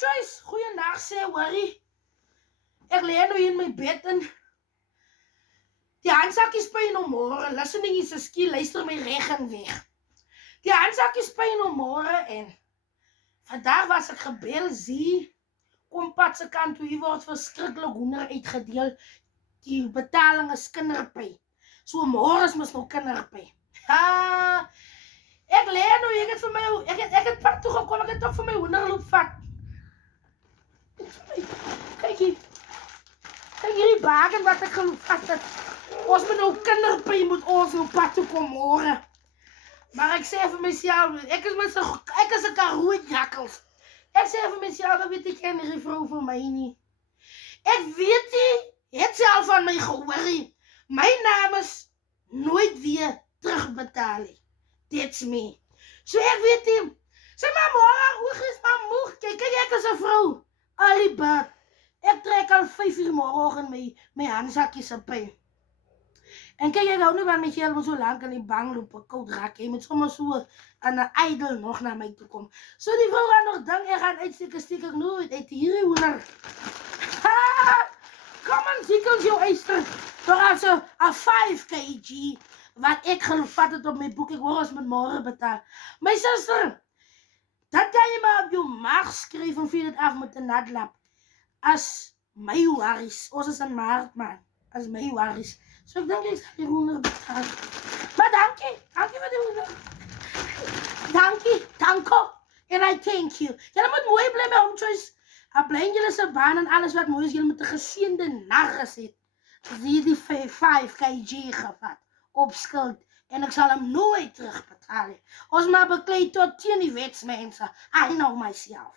Joyce, goeienaand sê, worry. Ek lê nou in my bed en die handsak is pyn om môre. Listening is 'n skill, luister my reg en weg. Die handsak is pyn om môre en vandag was ek gebel, zie, kom pad se kant toe, hier word verskriklik hoender uitgedeel. Die betaling is kinderpy. So môre is mos nog kinderpy. Ha! Ek lê nou, ek het pad toe gekom, ek het toch vir my hoender loop vat. Kyk hier. Kyk hierdie bagen wat ek geloop vat het. Ons moet nou kinderpy, moet ons nou pad toe kom môre. Maar ek sê vir myself, ek is 'n karoo jakkels. Ek sê vir myself, weet ek ken hierdie vrou vir my nie. Ek weet nie, het self van my gehoor nie. My naam is nooit weer terugbetaal nie. That's me. So ek weet nie, sê maar môre, oog is maar moeg. Kyk, ek is 'n vrou. Alibad. Ek trek al 5 uur môreoggend my handsakkie se pyn. En kyk, ek hou nie van my geld so lank in die bank loop, koud raak. Jy moet sommer so aan 'n idol nog na my toe kom. So die vrou gaan nog dink, ek gaan uitsteek ek nooit uit hierdie hoender. Ha! Kom aan, sikkel jou eister. Daar is 'n 5 kg wat ek gevat het op my boek. Ek hoor ons moet môre betaal. My suster, dat jy maar op jou maag skryf en vir dit af met 'n natlap. As my worries, ons is in Maart man, as my worries. So ek dink ek sal die hoender betaal. Maar dankie vir die hoender. Danko, and I thank you. Julle moet mooi bly my Home Choice. Bly in julle se baan en alles wat mooi is, julle moet 'n geseënde nag gesit. Die 5 kg gevat op skuld en ek sal hom nooit terugbetaal nie. Ons maar beklei tot teen die wetsmense. I know myself.